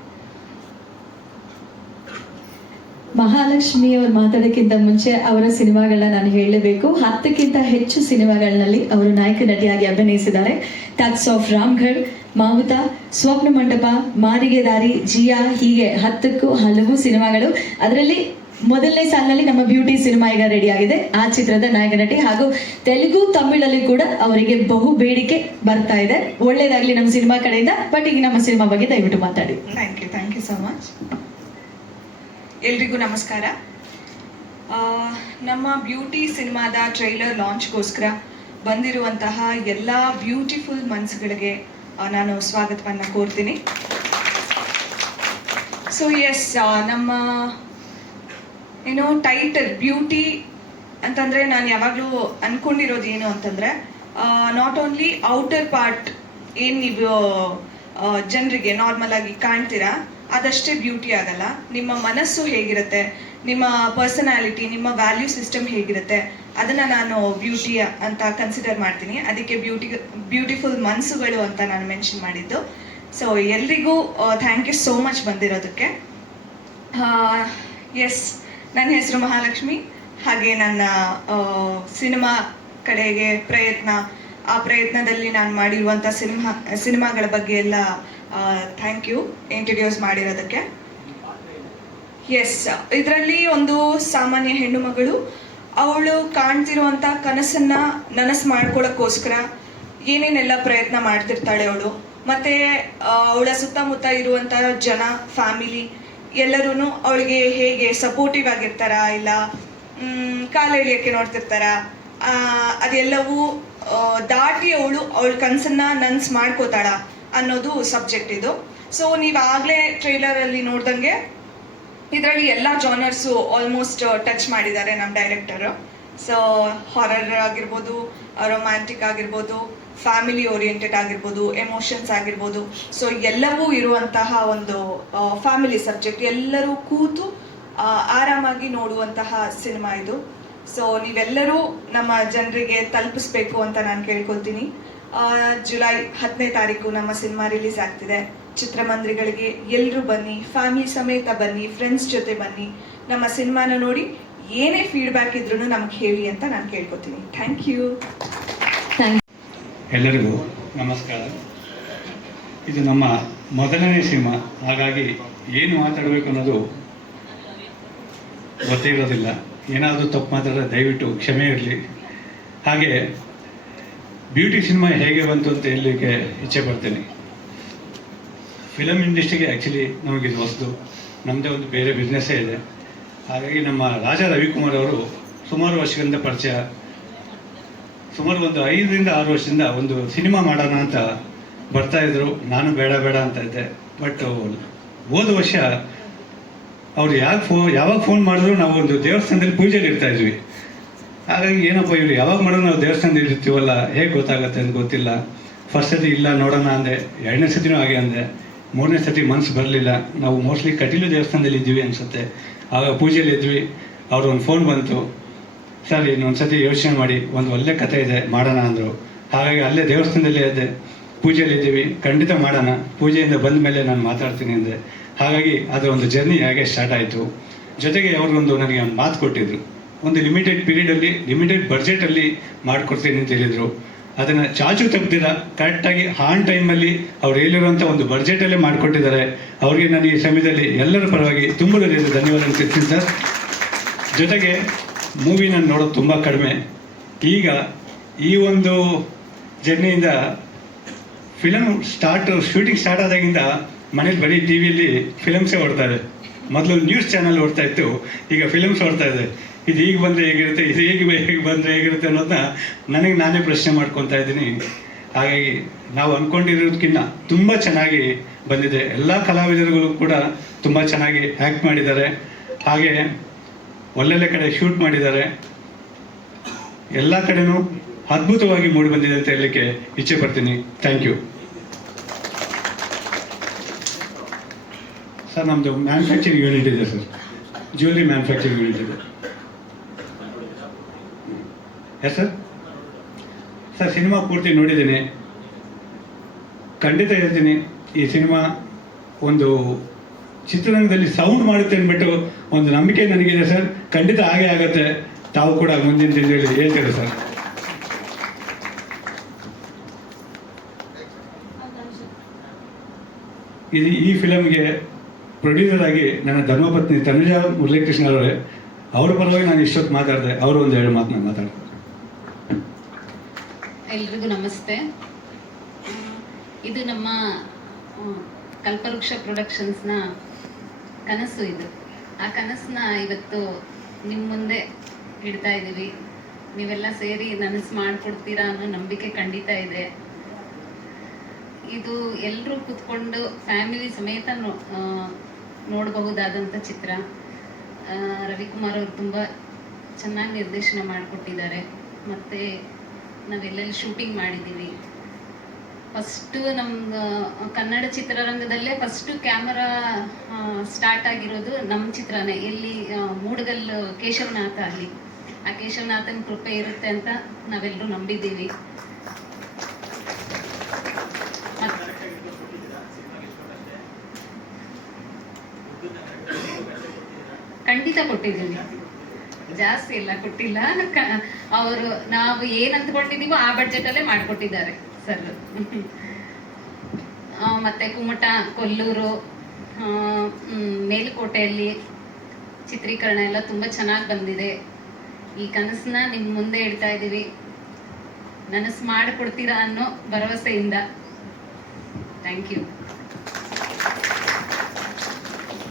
ಮಹಾಲಕ್ಷ್ಮಿ ಅವರು ಮಾತಾಡೋಕ್ಕಿಂತ ಮುಂಚೆ ಅವರ ಸಿನಿಮಾಗಳನ್ನ ನಾನು ಹೇಳಲೇಬೇಕು. 10ಕ್ಕಿಂತ ಹೆಚ್ಚು ಸಿನಿಮಾಗಳಲ್ಲಿ ಅವರು ನಾಯಕ ನಟಿಯಾಗಿ ಅಭಿನಯಿಸಿದ್ದಾರೆ. ಟ್ಯಾಕ್ಸ್ ಆಫ್ ರಾಮ್ಗಢ್, ಮಾವುತ, ಸ್ವಪ್ನ ಮಂಟಪ, ಮಾರಿಗೆ ದಾರಿ, ಜಿಯಾ, ಹೀಗೆ 10ಕ್ಕೂ ಹಲವು ಸಿನಿಮಾಗಳು. ಅದರಲ್ಲಿ ಮೊದಲನೇ ಸಾಲಿನಲ್ಲಿ ನಮ್ಮ ಬ್ಯೂಟಿ ಸಿನಿಮಾ ಈಗ ರೆಡಿ ಆಗಿದೆ. ಆ ಚಿತ್ರದ ನಾಯಕ ನಟಿ. ಹಾಗೂ ತೆಲುಗು, ತಮಿಳಲ್ಲಿ ಕೂಡ ಅವರಿಗೆ ಬಹು ಬೇಡಿಕೆ ಬರ್ತಾ ಇದೆ. ಒಳ್ಳೇದಾಗ್ಲಿ ನಮ್ಮ ಸಿನಿಮಾ ಕಡೆಯಿಂದ. ಬಟ್ ಈಗ ನಮ್ಮ ಸಿನಿಮಾ ಬಗ್ಗೆ ದಯವಿಟ್ಟು ಮಾತಾಡಿ. Thank you so much. ಎಲ್ರಿಗೂ ನಮಸ್ಕಾರ. ನಮ್ಮ ಬ್ಯೂಟಿ ಸಿನಿಮಾದ ಟ್ರೈಲರ್ ಲಾಂಚ್ಗೋಸ್ಕರ ಬಂದಿರುವಂತಹ ಎಲ್ಲ ಬ್ಯೂಟಿಫುಲ್ ಮನ್ಸುಗಳಿಗೆ ನಾನು ಸ್ವಾಗತವನ್ನು ಕೋರ್ತೀನಿ. ಸೊ ಎಸ್, ನಮ್ಮ ಏನೋ ಟೈಟಲ್ ಬ್ಯೂಟಿ ಅಂತಂದರೆ ನಾನು ಯಾವಾಗಲೂ ಅಂದ್ಕೊಂಡಿರೋದು ಏನು ಅಂತಂದರೆ, ನಾಟ್ ಓನ್ಲಿ ಔಟರ್ ಪಾರ್ಟ್ ಏನು ನೀವು ಜನರಿಗೆ ನಾರ್ಮಲ್ ಆಗಿ ಕಾಣ್ತೀರಾ ಅದಷ್ಟೇ ಬ್ಯೂಟಿ ಆಗಲ್ಲ. ನಿಮ್ಮ ಮನಸ್ಸು ಹೇಗಿರುತ್ತೆ, ನಿಮ್ಮ ಪರ್ಸನಾಲಿಟಿ, ನಿಮ್ಮ ವ್ಯಾಲ್ಯೂ ಸಿಸ್ಟಮ್ ಹೇಗಿರುತ್ತೆ, ಅದನ್ನು ನಾನು ಬ್ಯೂಟಿ ಅಂತ ಕನ್ಸಿಡರ್ ಮಾಡ್ತೀನಿ. ಅದಕ್ಕೆ ಬ್ಯೂಟಿಫುಲ್ ಮನಸ್ಸುಗಳು ಅಂತ ನಾನು ಮೆನ್ಷನ್ ಮಾಡಿದ್ದು. ಸೊ ಎಲ್ರಿಗೂ ಥ್ಯಾಂಕ್ ಯು ಸೋ ಮಚ್ ಬಂದಿರೋದಕ್ಕೆ. ಎಸ್, ನನ್ನ ಹೆಸರು ಮಹಾಲಕ್ಷ್ಮಿ. ಹಾಗೆ ನನ್ನ ಸಿನಿಮಾ ಕಡೆಗೆ ಆ ಪ್ರಯತ್ನದಲ್ಲಿ ನಾನು ಮಾಡಿರುವಂಥ ಸಿನಿಮಾಗಳ ಬಗ್ಗೆ ಎಲ್ಲ ಥ್ಯಾಂಕ್ ಯು ಇಂಟ್ರಡ್ಯೂಸ್ ಮಾಡಿರೋದಕ್ಕೆ. ಎಸ್, ಇದರಲ್ಲಿ ಒಂದು ಸಾಮಾನ್ಯ ಹೆಣ್ಣು ಮಗಳು, ಅವಳು ಕಾಣ್ತಿರುವಂಥ ಕನಸನ್ನು ನನಸು ಮಾಡ್ಕೊಳ್ಳೋಕ್ಕೋಸ್ಕರ ಏನೇನೆಲ್ಲ ಪ್ರಯತ್ನ ಮಾಡ್ತಿರ್ತಾಳೆ ಅವಳು. ಮತ್ತು ಅವಳ ಸುತ್ತಮುತ್ತ ಇರುವಂಥ ಜನ, ಫ್ಯಾಮಿಲಿ ಎಲ್ಲರೂ ಅವಳಿಗೆ ಹೇಗೆ ಸಪೋರ್ಟಿವ್ ಆಗಿರ್ತಾರ, ಇಲ್ಲ ಕಾಲು ಎಳಿಯೋಕ್ಕೆ ನೋಡ್ತಿರ್ತಾರ, ಅದೆಲ್ಲವೂ ದಾಟಿ ಅವಳ ಕನಸನ್ನು ನನಸು ಮಾಡ್ಕೋತಾಳ ಅನ್ನೋದು ಸಬ್ಜೆಕ್ಟ್ ಇದು. ಸೊ ನೀವಾಗಲೇ ಟ್ರೈಲರಲ್ಲಿ ನೋಡ್ದಂಗೆ ಇದರಲ್ಲಿ ಎಲ್ಲ ಜಾನರ್ಸು ಆಲ್ಮೋಸ್ಟ್ ಟಚ್ ಮಾಡಿದ್ದಾರೆ ನಮ್ಮ ಡೈರೆಕ್ಟರು. ಸೊ ಹಾರರ್ ಆಗಿರ್ಬೋದು, ರೊಮ್ಯಾಂಟಿಕ್ ಆಗಿರ್ಬೋದು, ಫ್ಯಾಮಿಲಿ ಓರಿಯೆಂಟೆಡ್ ಆಗಿರ್ಬೋದು, ಎಮೋಷನ್ಸ್ ಆಗಿರ್ಬೋದು. ಸೊ ಎಲ್ಲವೂ ಇರುವಂತಹ ಒಂದು ಫ್ಯಾಮಿಲಿ ಸಬ್ಜೆಕ್ಟ್, ಎಲ್ಲರೂ ಕೂತು ಆರಾಮಾಗಿ ನೋಡುವಂತಹ ಸಿನಿಮಾ ಇದು. ಸೊ ನೀವೆಲ್ಲರೂ ನಮ್ಮ ಜನರಿಗೆ ತಲುಪಿಸ್ಬೇಕು ಅಂತ ನಾನು ಕೇಳ್ಕೊಳ್ತೀನಿ. ಜುಲೈ 10ನೇ ತಾರೀಕು ನಮ್ಮ ಸಿನಿಮಾ ರಿಲೀಸ್ ಆಗ್ತಿದೆ. ಚಿತ್ರಮಂದಿರಗಳಿಗೆ ಎಲ್ಲರೂ ಬನ್ನಿ, ಫ್ಯಾಮಿಲಿ ಸಮೇತ ಬನ್ನಿ, ಫ್ರೆಂಡ್ಸ್ ಜೊತೆ ಬನ್ನಿ, ನಮ್ಮ ಸಿನಿಮಾನ ನೋಡಿ ಏನೇ ಫೀಡ್ಬ್ಯಾಕ್ ಇದ್ರೂ ನಮ್ಗೆ ಹೇಳಿ ಅಂತ ನಾನು ಕೇಳ್ಕೊತೀನಿ. Thank you. ಎಲ್ಲರಿಗೂ ನಮಸ್ಕಾರ. ಇದು ನಮ್ಮ ಮೊದಲನೇ ಸಿನಿಮಾ, ಹಾಗಾಗಿ ಏನು ಮಾತಾಡಬೇಕು ಅನ್ನೋದು ಗೊತ್ತೇ ಇರೋದಿಲ್ಲ. ಏನಾದರೂ ತಪ್ಪು ಮಾತಾಡಿದ್ರೆ ದಯವಿಟ್ಟು ಕ್ಷಮೆ ಇರಲಿ. ಹಾಗೆ ಬ್ಯೂಟಿ ಸಿನಿಮಾ ಹೇಗೆ ಬಂತು ಅಂತ ಹೇಳಲಿಕ್ಕೆ ಇಚ್ಛೆ ಪಡ್ತೀನಿ. ಫಿಲಮ್ ಇಂಡಸ್ಟ್ರಿಗೆ ಆ್ಯಕ್ಚುಲಿ ನಮಗಿದು ಹೊಸದು, ನಮ್ಮದೇ ಒಂದು ಬೇರೆ ಬಿಸ್ನೆಸ್ಸೇ ಇದೆ. ಹಾಗಾಗಿ ನಮ್ಮ ರಾಜಾ ರವಿಕುಮಾರ್ ಅವರು ಸುಮಾರು ವರ್ಷಗಳಿಂದ ಪರಿಚಯ, ಸುಮಾರು ಒಂದು 5ರಿಂದ 6 ವರ್ಷದಿಂದ ಒಂದು ಸಿನಿಮಾ ಮಾಡೋಣ ಅಂತ ಬರ್ತಾಯಿದ್ರು. ನಾನು ಬೇಡ ಅಂತ ಇದ್ದೆ. ಬಟ್ ಹೋದ ವರ್ಷ ಅವ್ರು ಯಾವಾಗ ಫೋನ್ ಮಾಡಿದ್ರು ನಾವು ಒಂದು ದೇವಸ್ಥಾನದಲ್ಲಿ ಪೂಜೆಯಲ್ಲಿ ಇರ್ತಾ ಇದ್ವಿ. ಹಾಗಾಗಿ ಏನಪ್ಪ ಇವರು ಯಾವಾಗ ಮಾಡೋದು, ನಾವು ದೇವಸ್ಥಾನದಲ್ಲಿ ಇರ್ತೀವಲ್ಲ, ಹೇಗೆ ಗೊತ್ತಾಗುತ್ತೆ ಅಂತ ಗೊತ್ತಿಲ್ಲ. ಫಸ್ಟ್ ಸತಿ ಇಲ್ಲ ನೋಡೋಣ ಅಂದೆ, 2ನೇ ಸತಿನೂ ಹಾಗೆ ಅಂದೆ, 3ನೇ ಸತಿ ಮನಸ್ಸು ಬರಲಿಲ್ಲ. ನಾವು ಮೋಸ್ಟ್ಲಿ ಕಟೀಲು ದೇವಸ್ಥಾನದಲ್ಲಿ ಇದ್ದೀವಿ ಅನಿಸುತ್ತೆ. ಆಗ ಪೂಜೆಯಲ್ಲಿ ಇದ್ವಿ, ಅವ್ರು ಒಂದು ಫೋನ್ ಬಂತು, ಸರ್ ಇನ್ನೊಂದು ಸತಿ ಯೋಚನೆ ಮಾಡಿ, ಒಂದು ಒಳ್ಳೆ ಕಥೆ ಇದೆ ಮಾಡೋಣ ಅಂದರು. ಹಾಗಾಗಿ ಅಲ್ಲೇ ದೇವಸ್ಥಾನದಲ್ಲೇ ಇದ್ದೆ, ಪೂಜೆಯಲ್ಲಿ ಇದ್ದೀವಿ, ಖಂಡಿತ ಮಾಡೋಣ, ಪೂಜೆಯಿಂದ ಬಂದ ಮೇಲೆ ನಾನು ಮಾತಾಡ್ತೀನಿ ಅಂದೆ. ಹಾಗಾಗಿ ಅದರ ಒಂದು ಜರ್ನಿ ಹಾಗೆ ಸ್ಟಾರ್ಟ್ ಆಯಿತು. ಜೊತೆಗೆ ಅವ್ರಿಗೊಂದು ನನಗೆ ಮಾತು ಕೊಟ್ಟಿದ್ರು, ಒಂದು ಲಿಮಿಟೆಡ್ ಪೀರಿಯಡಲ್ಲಿ, ಲಿಮಿಟೆಡ್ ಬಡ್ಜೆಟಲ್ಲಿ ಮಾಡಿಕೊಡ್ತೀನಿ ಅಂತ ಹೇಳಿದರು. ಅದನ್ನು ಚಾಚು ತಪ್ಪದಿರ ಕರೆಕ್ಟಾಗಿ ಆನ್ ಟೈಮಲ್ಲಿ ಅವ್ರು ಹೇಳಿರುವಂಥ ಒಂದು ಬಡ್ಜೆಟಲ್ಲೇ ಮಾಡಿಕೊಟ್ಟಿದ್ದಾರೆ. ಅವ್ರಿಗೆ ನಾನು ಈ ಸಮಯದಲ್ಲಿ ಎಲ್ಲರ ಪರವಾಗಿ ತುಂಬ ಧನ್ಯವಾದ ತಿಳಿಸ್ತೀನಿ ಸರ್. ಜೊತೆಗೆ ಮೂವಿ ನಾನು ನೋಡೋದು ತುಂಬ ಕಡಿಮೆ. ಈಗ ಈ ಒಂದು ಜರ್ನಿಯಿಂದ ಶೂಟಿಂಗ್ ಸ್ಟಾರ್ಟ್ ಆದಾಗಿಂದ ಮನೇಲಿ ಬರೀ ಟಿ ವಿಯಲ್ಲಿ ಫಿಲಮ್ಸೇ ಓಡ್ತಾರೆ. ಮೊದಲು ನ್ಯೂಸ್ ಚಾನಲ್ ಓಡ್ತಾ ಇತ್ತು, ಈಗ ಫಿಲಮ್ಸ್ ಓಡ್ತಾ ಇದೆ. ಇದು ಈಗ ಬಂದರೆ ಹೇಗಿರುತ್ತೆ, ಇದು ಹೇಗೆ ಬಂದರೆ ಹೇಗಿರುತ್ತೆ ಅನ್ನೋದನ್ನ ನನಗೆ ನಾನೇ ಪ್ರಶ್ನೆ ಮಾಡ್ಕೊತಾ ಇದ್ದೀನಿ. ಹಾಗಾಗಿ ನಾವು ಅಂದ್ಕೊಂಡಿರೋದಕ್ಕಿಂತ ತುಂಬ ಚೆನ್ನಾಗಿ ಬಂದಿದೆ. ಎಲ್ಲ ಕಲಾವಿದರುಗಳು ಕೂಡ ತುಂಬ ಚೆನ್ನಾಗಿ ಆ್ಯಕ್ಟ್ ಮಾಡಿದ್ದಾರೆ. ಹಾಗೆ ಒಳ್ಳೊಳ್ಳೆ ಕಡೆ ಶೂಟ್ ಮಾಡಿದ್ದಾರೆ. ಎಲ್ಲ ಕಡೆನೂ ಅದ್ಭುತವಾಗಿ ಮೂಡಿ ಬಂದಿದೆ ಅಂತ ಹೇಳಲಿಕ್ಕೆ ಇಚ್ಛೆ ಪಡ್ತೀನಿ. Thank you sir. ನಮ್ಮದು ಮ್ಯಾನುಫ್ಯಾಕ್ಚರಿಂಗ್ ಯೂನಿಟ್ ಇದೆ ಸರ್, ಜ್ಯುವೆಲ್ರಿ ಮ್ಯಾನುಫ್ಯಾಕ್ಚರಿಂಗ್ ಯೂನಿಟ್ ಇದೆ. Yes sir. ಸರ್ ಸಿನಿಮಾ ಪೂರ್ತಿ ನೋಡಿದ್ದೀನಿ, ಖಂಡಿತ ಹೇಳ್ತೀನಿ, ಈ ಸಿನಿಮಾ ಒಂದು ಚಿತ್ರರಂಗದಲ್ಲಿ ಸೌಂಡ್ ಮಾಡುತ್ತೆ ಅಂದ್ಬಿಟ್ಟು ಒಂದು ನಂಬಿಕೆ ನನಗಿದೆ ಸರ್. ಖಂಡಿತ ಹಾಗೆ ಆಗುತ್ತೆ. ತಾವು ಕೂಡ ಮುಂದಿನ ದಿನದಲ್ಲಿ ಹೇಳ್ತೀರಿ ಸರ್. ಈ ಫಿಲಮ್ಗೆ ಪ್ರೊಡ್ಯೂಸರ್ ಆಗಿ ನನ್ನ ಧರ್ಮಪತ್ನಿ ತನುಜಾ ಮುರಳೀಕೃಷ್ಣ ಅವರೇ, ಅವ್ರ ಪರವಾಗಿ ನಾನು ಇಷ್ಟೊತ್ತು ಮಾತಾಡಿದೆ. ಅವರು ಒಂದು 2 ಮಾತು ನಾನು ಮಾತಾಡ್ತಾರೆ. ಎಲ್ರಿಗೂ ನಮಸ್ತೆ. ಇದು ನಮ್ಮ ಕಲ್ಪವೃಕ್ಷ ಪ್ರೊಡಕ್ಷನ್ಸ್ನ ಕನಸು. ಇದು ಆ ಕನಸನ್ನ ಇವತ್ತು ನಿಮ್ಮ ಮುಂದೆ ಇಡ್ತಾ ಇದ್ದೀವಿ. ನೀವೆಲ್ಲ ಸೇರಿ ನನಸು ಮಾಡಿಕೊಡ್ತೀರಾ ಅನ್ನೋ ನಂಬಿಕೆ ಖಂಡಿತ ಇದೆ. ಇದು ಎಲ್ಲರೂ ಕೂತ್ಕೊಂಡು ಫ್ಯಾಮಿಲಿ ಸಮೇತ ನೋಡಬಹುದಾದಂಥ ಚಿತ್ರ. ರವಿಕುಮಾರ್ ಅವರು ತುಂಬ ಚೆನ್ನಾಗಿ ನಿರ್ದೇಶನ ಮಾಡಿಕೊಟ್ಟಿದ್ದಾರೆ. ಮತ್ತು ನಾವೆಲ್ಲೆಲ್ಲಿ ಶೂಟಿಂಗ್ ಮಾಡಿದ್ದೀವಿ. ಫಸ್ಟು ನಮ್ಮ ಕನ್ನಡ ಚಿತ್ರರಂಗದಲ್ಲೇ ಫಸ್ಟು ಕ್ಯಾಮರಾ ಸ್ಟಾರ್ಟ್ ಆಗಿರೋದು ನಮ್ಮ ಚಿತ್ರನೇ. ಎಲ್ಲಿ ಮೂಡಗಲ್ಲು ಕೇಶವನಾಥ, ಅಲ್ಲಿ ಆ ಕೇಶವನಾಥನ ಕೃಪೆ ಇರುತ್ತೆ ಅಂತ ನಾವೆಲ್ಲರೂ ನಂಬಿದ್ದೀವಿ. ಖಂಡಿತ ಕೊಟ್ಟಿದ್ದೀವಿ, ಜಾಸ್ತಿ ಎಲ್ಲ ಕೊಟ್ಟಿಲ್ಲ. ಅವರು ನಾವು ಏನು ಅಂದ್ಕೊಂಡಿದ್ದೀವೋ ಆ ಬಡ್ಜೆಟಲ್ಲೇ ಮಾಡಿಕೊಟ್ಟಿದ್ದಾರೆ ಸರ್. ಮತ್ತು ಕುಮಟ, ಕೊಲ್ಲೂರು, ಮೇಲುಕೋಟೆಯಲ್ಲಿ ಚಿತ್ರೀಕರಣ ಎಲ್ಲ ತುಂಬ ಚೆನ್ನಾಗಿ ಬಂದಿದೆ. ಈ ಕನಸನ್ನ ನಿಮ್ಮ ಮುಂದೆ ಇಡ್ತಾ ಇದ್ದೀವಿ. ನನಸು ಮಾಡಿಕೊಡ್ತೀರಾ ಅನ್ನೋ ಭರವಸೆಯಿಂದ. Thank you.